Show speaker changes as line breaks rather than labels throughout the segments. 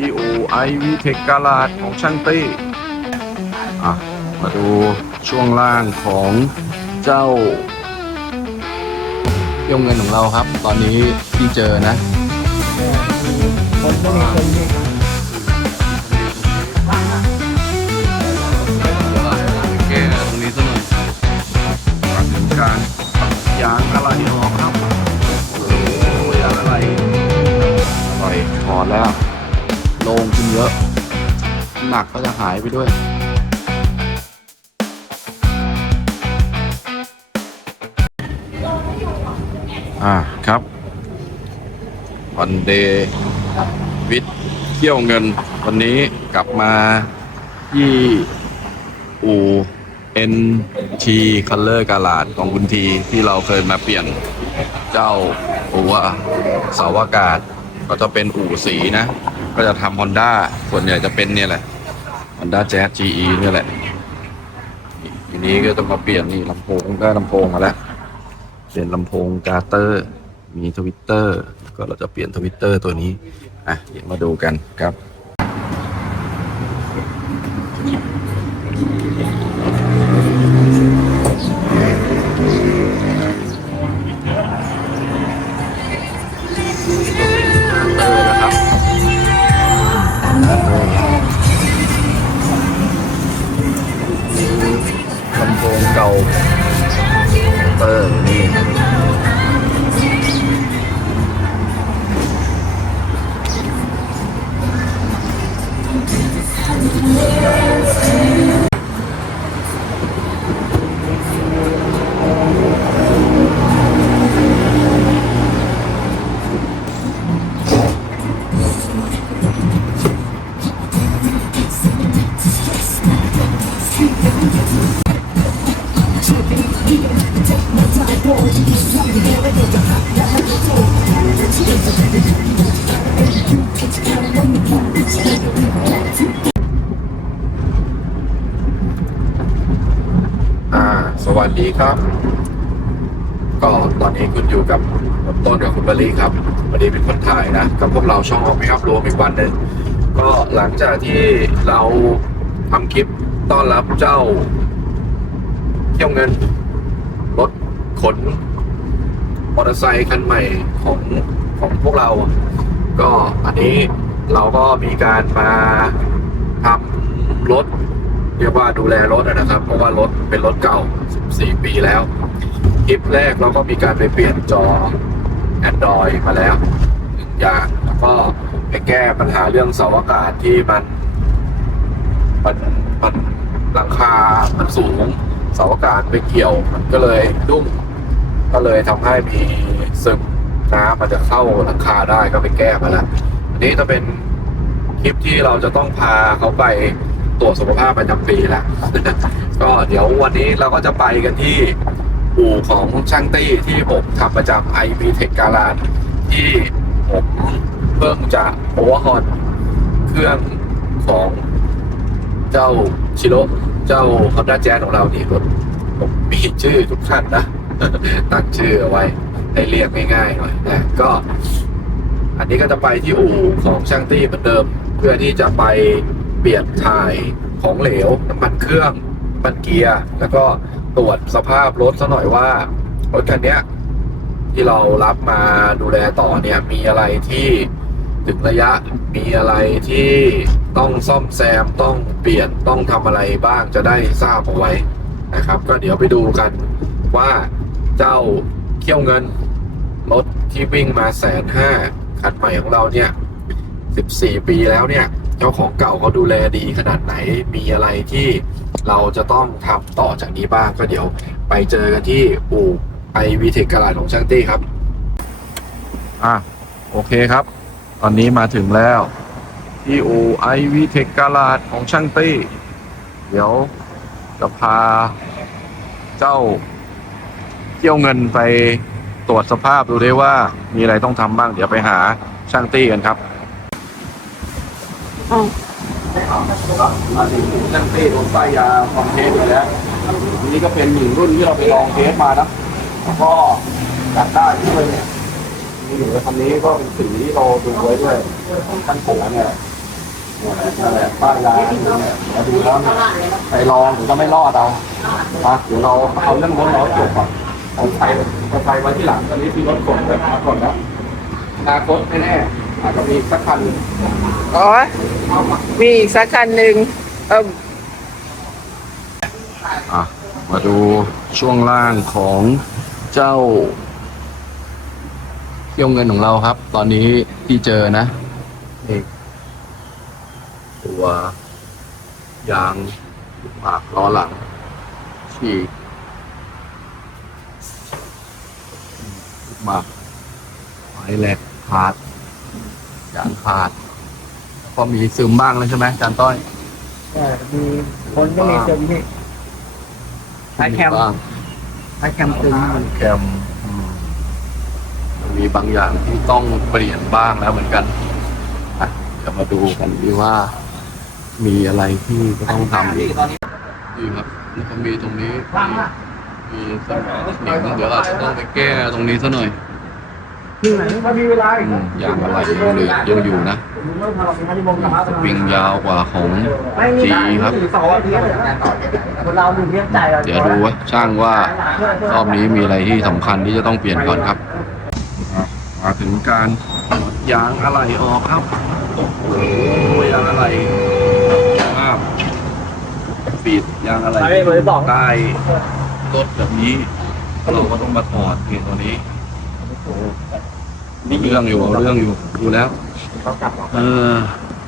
ที่อูไอวีเทคกาลาดของช่างตี้อะมาดูช่วงล่างของเจ้าเที่ยวเงินของเราครับ ตอนนี้ที่เจอนะ
คนไม่มีคนนี่
แกตรงนี้ซะหน่อยก่อนถึงการยางอะไรออกครับโอ้ยยางอะไรปล่อยถอดแล้วโลงขึ้นเยอะ หนักก็จะหายไปด้วยอ่าครับวันเดย์วิทเที่ยวเงินวันนี้กลับมาที่อู่ NT Color กาลาดของคุณทีที่เราเคยมาเปลี่ยนเจ้าอู่เสาอากาศ ก็จะเป็นอู่สีนะ ก็จะทำฮอนด้าส่วนใหญ่จะเป็นเนี่ยแหละฮอนด้าแจ๊ส GE เนี่ยแหละทีนี้ก็จะมาเปลี่ยนนี่ลำโพงได้ลำโพงมาแล้วเปลี่ยนลำโพงกาเตอร์มีทวิตเตอร์ก็เราจะเปลี่ยนทวิตเตอร์ตัวนี้อะเดี๋ยวมาดูกันครับ เดีครับ ก็ตอนนี้คุณอยู่กับต้นกับคุณบรีครับ วันนี้เป็นคนถ่ายนะ กับพวกเราช่องออกไม่อัพรวมอีกวันหนึ่งก็หลังจากที่เราทำคลิปต้อนรับเจ้า เที่ยวเงินรถขนมอเตอร์ไซค์คันใหม่ของของพวกเรา ก็อันนี้เราก็มีการมาทำรถ เรียกว่าดูแลรถนะครับ เพราะว่ารถเป็นรถเก่า 14 ปีแล้วคลิปแรกเราก็มีการไปเปลี่ยนจอ Android มาแล้วหนึ่งอย่างแล้วก็ไปแก้ปัญหาเรื่องเสาอากาศที่มันมันมันหลังคา มันสูงเสาอากาศไปเกี่ยว มันก็เลยดุ้งก็เลยทำให้มีซึมน้ำมันจะเข้าหลังคาได้ก็ไปแก้มาแล้วอันนี้จะเป็นคลิปที่เราจะต้องพาเขาไป ตรวจสุขภาพประจำปีแล้วก็เดี๋ยววันนี้เราก็จะไปกันที่อู่ของช่างตี้ที่ผมทำประจำ IP Tech Garage ที่ผมเพิ่งจะโอเวอร์ฮอนเครื่องของเจ้าชิโร่เจ้า Honda Jazz ของเรานี่รถผมมีชื่อทุกท่านนะตั้งชื่อเอาไว้ให้เรียกง่ายๆหน่อยนะก็ อันนี้ก็จะไปที่อู่ของช่างตี้เหมือนเดิม เพื่อที่จะไป เปลี่ยนถ่ายของเหลวน้ำมันเครื่องน้ำมันเกียร์ แล้วก็ตรวจสภาพรถซะหน่อยว่ารถคันนี้ที่เรารับมาดูแลต่อเนี่ยมีอะไรที่ถึงระยะมีอะไรที่ต้องซ่อมแซมต้องเปลี่ยนต้องทำอะไรบ้างจะได้ทราบเอาไว้นะครับ ก็เดี๋ยวไปดูกันว่าเจ้าเขี้ยวเงินรถที่วิ่งมาแสนห้าคันใหม่ของเราเนี่ย 14 ปีแล้วเนี่ย เจ้าของเก่าเขาดูแลดีขนาดไหนมีอะไรที่เราจะต้องทำต่อจากนี้บ้างก็เดี๋ยวไปเจอกันที่อู่ไอวีเทคกาลาดของช่างตี้ครับ อะโอเคครับ ตอนนี้มาถึงแล้ว ที่อู่ไอวีเทคกาลาดของช่างตี้ เดี๋ยวจะพาเจ้าเที่ยวเงินไปตรวจสภาพดูได้ว่ามีอะไรต้องทำบ้าง เดี๋ยวไปหาช่างตี้กันครับ ช่างตี้รถป้ายยาคอมเทสอยู่แล้วอันนี้ก็เป็นหนึ่งรุ่นที่เราไปลองเทสมานะแล้วก็อยากได้ด้วยเนี่ยมีอยู่ในคันนี้ก็เป็นสีที่เราดูไว้ด้วยท่านโขเนี่ยนั่นแหละป้ายยาเราดูแล้วเนี่ยไปลองหรือก็ไม่รอดเอาอะเดี๋ยวเราเอาเรื่องรถเราจบก่อนเอาไฟเอาไฟไว้ที่หลังตอนนี้ที่รถกดแบบมาก่อนแล้วอนาคตแน่ๆ อาจจะมีสักคัน
อ๋อ มีอีกสักคันหนึ่งเออ
อะ มาดูช่วงล่างของเจ้าเกี่ยวเงินของเราครับ ตอนนี้ที่เจอนะนี่ตัวยางปากล้อหลังฉีกลูกหมากไม้แหลกขาด ยางขาดแล้วก็มีซึมบ้างแล้วใช่ไหมอาจานต้อย
เออมีคนก็มีซึมนี่ท้ายแคม
บ้าง
ท้ายแคมซึม
แคมอืมมีบางอย่างที่ต้องเปลี่ยนบ้างแล้วเหมือนกันอะเดี๋ยวมาดูกันดีว่า มีอะไรที่จะต้องทำอีกนี่ครับแล้วก็มีตรงนี้ มีสนิมเดี๋ยวอาจจะต้องไปแก้ตรงนี้ซะหน่อย
ที่ไหนมันมีเวลาอีก
อืมยางอะไรยังเหลือยังอยู่นะ
ไม่ทำไม่ได้มองกับ
สปริงยาวกว่าของจีครับ
สองอาทิตย์คนเราหนึ่งเลี้ยงใจเรา
เดี๋ยวดูว่าช่างว่ารอบนี้มีอะไรที่สำคัญที่จะต้องเปลี่ยนก่อนครับ มาถึงการยางอะไรออกครับโอ้โหยางอะไรภาพปิดยางอะไร
ไม่เลยบอก
ใต้รถแบบนี้เราก็ต้องมาถอดนี่ตัวนี้ มีเรื่องอยู่เอาเรื่องอยู่ดูแล้ว
เขากลับมา
เออ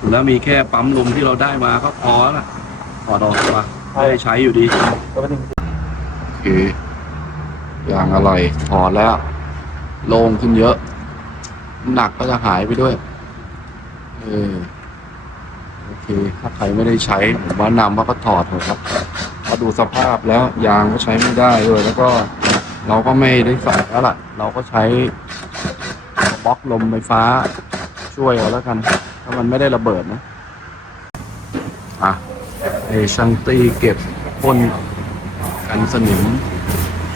ดูแล้วมีแค่ปั๊มลมที่เราได้มาก็พอแล้วล่ะถอดออกมาไม่ได้ใช้อยู่ดี
ตัวหนึ่ง
โอเคยางอะไรถอดแล้ว โล่งขึ้นเยอะ หนักก็จะหายไปด้วย เออโอเค ถ้าใครไม่ได้ใช้ผมว่านำว่าก็ถอดเถอะครับเพราะดูสภาพแล้วยางก็ใช้ไม่ได้ด้วยแล้วก็ เราก็ไม่ได้ใส่แล้วล่ะ เราก็ใช้ บล็อกลมไฟฟ้า ช่วยเอาแล้วกัน ถ้ามันไม่ได้ระเบิดนะ อะไอช่างตีเก็บพ่นกันสนิม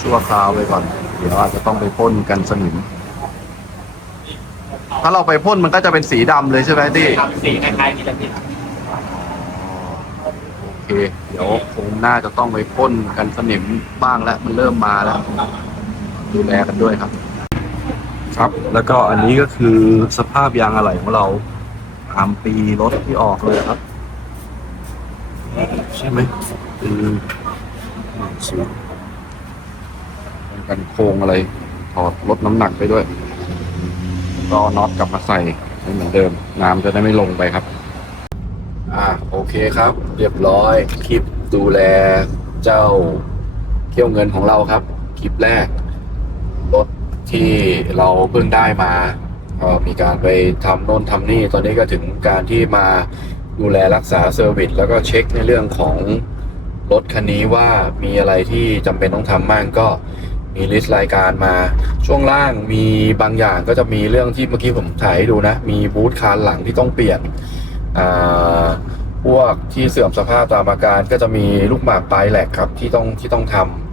ชั่วคราวไว้ก่อน เดี๋ยวอาจจะต้องไปพ่นกันสนิม ถ้าเราไปพ่นมันก็จะเป็นสีดำเลยใช่ไหมที่
ทำสีคล้ายๆนี่แหละพี่
โอเค เดี๋ยวคงน่าจะต้องไปพ่นกันสนิมบ้างแล้วมันเริ่มมาแล้ว ดูแลกันด้วยครับ ครับ แล้วก็อันนี้ก็คือสภาพยางอะไหล่ของเราตามปีรถที่ออกเลยครับ ใช่ไหมคือสูงกันโครงอะไร ถอดลดน้ำหนักไปด้วย ก็น็อตกลับมาใส่ให้เหมือนเดิม น้ำจะได้ไม่ลงไปครับ อ่าโอเคครับ เรียบร้อย คลิปดูแลเจ้าเที่ยวเงินของเราครับ คลิปแรก ที่เราเพิ่งได้มาก็มีการไปทำโน่นทำนี่ ตอนนี้ก็ถึงการที่มาดูแลรักษาเซอร์วิสแล้วก็เช็คในเรื่องของรถคันนี้ว่ามีอะไรที่จำเป็นต้องทำบ้างก็มีลิสต์รายการมา ช่วงล่างมีบางอย่างก็จะมีเรื่องที่เมื่อกี้ผมถ่ายให้ดูนะ มีบูธคานหลังที่ต้องเปลี่ยนอ่าพวกที่เสื่อมสภาพตามอาการก็จะมีลูกหมากปลายแหลกครับที่ต้องที่ต้องทำ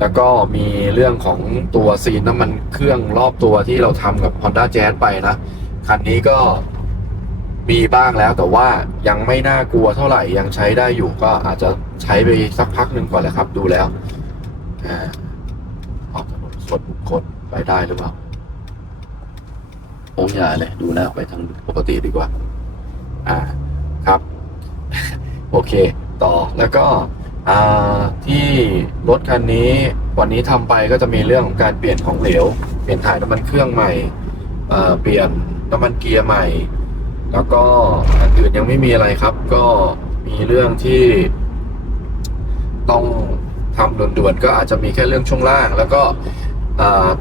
แล้วก็มีเรื่องของตัวซีนน้ำมันเครื่องรอบตัวที่เราทำกับ Honda Jazz ไปนะ คันนี้ก็มีบ้างแล้วแต่ว่ายังไม่น่ากลัวเท่าไหร่ยังใช้ได้อยู่ก็อาจจะใช้ไปสักพักหนึ่งก่อนแหละครับ ดูแล้วอ่าออกถนนส่วนบุคคลไปได้หรือเปล่าโอ้ยอย่าเลยดูแล้วไปทางปกติดีกว่า อ่าครับ โอเค ต่อแล้วก็ ที่รถคันนี้วันนี้ทำไปก็จะมีเรื่องของการเปลี่ยนของเหลว เปลี่ยนถ่ายน้ำมันเครื่องใหม่เปลี่ยนน้ำมันเกียร์ใหม่ แล้วก็อันอื่นยังไม่มีอะไรครับ ก็มีเรื่องที่ต้องทำด่วนๆก็อาจจะมีแค่เรื่องช่วงล่าง แล้วก็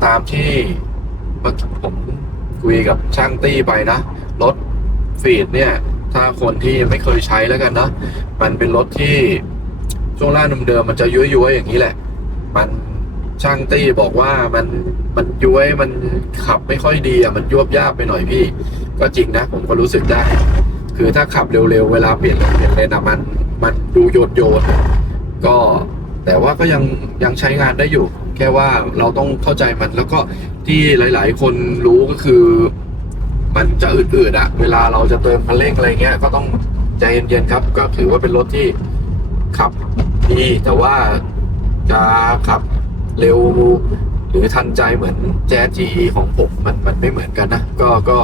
ตามที่เมื่อกี้ผมคุยกับช่างตี้ไปนะ รถฟีดเนี่ย ถ้าคนที่ไม่เคยใช้แล้วกันนะ มันเป็นรถที่ ช่วงล่างเดิมๆมันจะย้วยๆอย่างนี้แหละ มันช่างตี้บอกว่ามันมันย้วยมันขับไม่ค่อยดีอะมันยวบยาบไปหน่อยพี่ ก็จริงนะ ผมก็รู้สึกได้ คือถ้าขับเร็วๆเวลาเปลี่ยนเลนเปลี่ยนเลนอะมันมันดูโยนโยนก็แต่ว่าก็ยังยังใช้งานได้อยู่ แค่ว่าเราต้องเข้าใจมันแล้วก็ที่หลาย ๆ คนรู้ก็คือ มันจะอืดๆอะ เวลาเราจะเติมคันเร่งอะไรเงี้ยก็ต้องใจเย็นๆครับ ก็ถือว่าเป็นรถที่ขับ ดีแต่ว่าจะขับเร็วหรือทันใจเหมือนแจ๊จีของผมมันมันไม่เหมือนกันนะ ก็ก็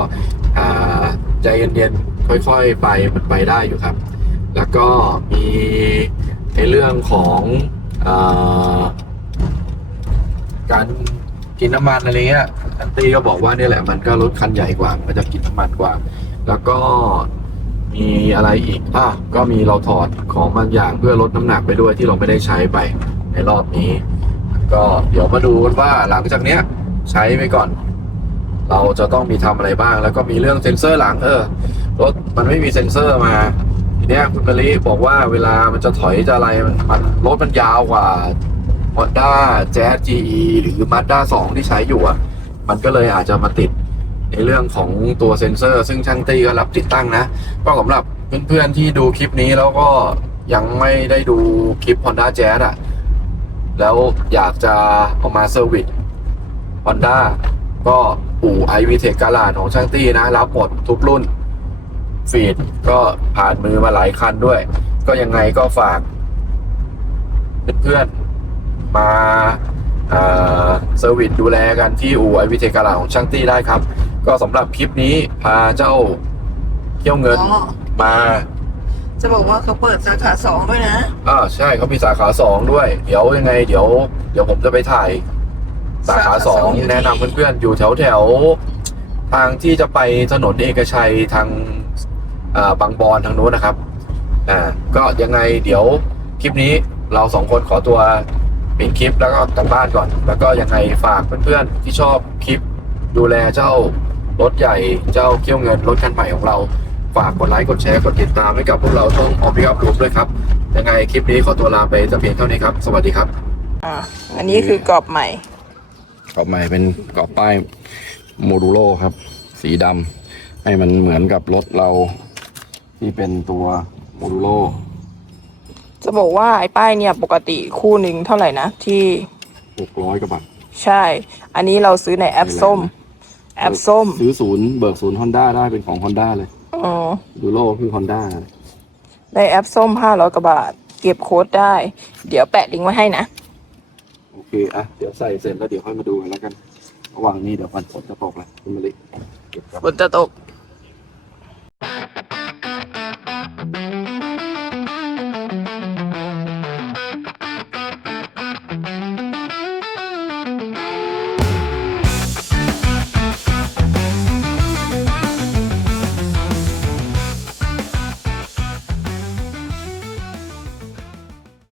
ใจเย็นๆค่อยๆไปมันไปได้อยู่ครับ แล้วก็มีในเรื่องของอการกินน้ำมันอะไรเงี้ยอันตี้ก็บอกว่านี่แหละมันก็รถคันใหญ่กว่ามันจะกินน้ำมันกว่า แล้วก็ มีอะไรอีกอะก็มีเราถอดของบางอย่างเพื่อลดน้ำหนักไปด้วยที่เราไม่ได้ใช้ไปในรอบนี้ ก็เดี๋ยวมาดูกันว่าหลังจากเนี้ยใช้ไปก่อน เราจะต้องมีทำอะไรบ้าง แล้วก็มีเรื่องเซ็นเซอร์หลังเออรถมันไม่มีเซ็นเซอร์มาทีเนี้ยคุณมะลิบอกว่าเวลามันจะถอยจะอะไรมันมันรถมันยาวกว่า Honda Jazz GE หรือ Mazda 2 ที่ใช้อยู่อะ มันก็เลยอาจจะมาติด ในเรื่องของตัวเซ็นเซอร์ ซึ่งช่างตี้ก็รับติดตั้งนะ ก็สำหรับเพื่อนๆที่ดูคลิปนี้แล้วก็ยังไม่ได้ดูคลิป Honda Jazz อะ แล้วอยากจะเอามาเซอร์วิส Honda ก็อู่ i v t e c h กาลาดของช่างตี้นะ รับหมดทุกรุ่นฟีดก็ผ่านมือมาหลายคันด้วย ก็ยังไงก็ฝาก เพื่อนๆมา เอ่อเซอร์วิสดูแลกันที่อู่ i v t e c h กาลาดของช่างตี้ได้ครับ ก็สำหรับคลิปนี้พาเจ้าเที่ยวเงิน
อ๋อ
มา
จะบอกว่าเขาเปิดสาขาสองด้วยนะ
อ่าใช่เขามีสาขาสองด้วย เดี๋ยวยังไง เดี๋ยวเดี๋ยวผมจะไปถ่าย สาขาสอง
สาขาสองอยู่ที่
แนะนำเพื่อนๆอยู่แถวแถวๆทางที่จะไปถนนเอกชัยทางอ่าบางบอนทางนู้นนะครับ อ่า ก็ยังไงเดี๋ยวคลิปนี้เราสองคนขอตัว ปิดคลิปแล้วก็กลับบ้านก่อน แล้วก็ยังไงฝากเพื่อนๆที่ชอบคลิป ดูแลเจ้ารถใหญ่เจ้าเขี้ยวเงินรถคันใหม่ของเรา ฝากกดไลค์กดแชร์กดติดตามให้กับพวกเราช่องออฟฟิศรูมด้วยครับ ยังไงคลิปนี้ขอตัวลาไปแต่เพียงเท่านี้ครับ สวัสดีครับ
อ่าอันนี้คือกรอบใหม่
กรอบใหม่เป็นกรอบป้ายโมดูโลครับ สีดำให้มันเหมือนกับรถเราที่เป็นตัวโมดูโล
จะบอกว่าไอ้ป้ายเนี่ยปกติคู่หนึ่งเท่าไหร่นะที่
600กว่าบาท
ใช่ อันนี้เราซื้อในแอปส้ม แอปส้ม
ซื้อศูนย์เบิกศูนย์ฮอนด้าได้เป็นของฮอนด้าเลย
อ๋อ
ดูโลคือฮอนด้า
ในแอปส้มห้าร้อยกว่าบาท เก็บโค้ดได้ เดี๋ยวแปะลิงก์ไว้ให้นะ
โอเคอะเดี๋ยวใส่เสร็จแล้วเดี๋ยวค่อยมาดูกันแล้วกันระหว่างนี้เดี๋ยววันฝนจะตกแล้วคุณมะลิเก็บครับ
ฝนจะตก